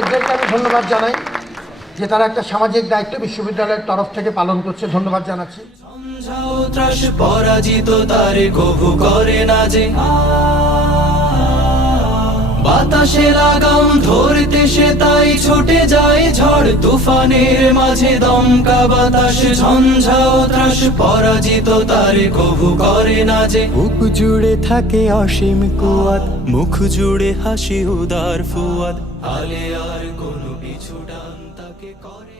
আয়োজকদেরকে আমি ধন্যবাদ জানাই যে তারা একটা সামাজিক দায়িত্ব বিশ্ববিদ্যালয়ের তরফ থেকে পালন করছে। ধন্যবাদ জানাচ্ছি। পরাজিত তারে কবু করে না যে। বাতাসে লাগাম ছুটে যায় ঝড় তুফানের মাঝে দমকা বাতাস ঝঞ্ঝাও ত্রাস পরাজিত তার কভু করে না যে। বুক জুড়ে থাকে অসীম কুয়াত মুখ জুড়ে হাসি উদার ফুয়াদ। আলে আর কোনো পিছু ডান তাকে করে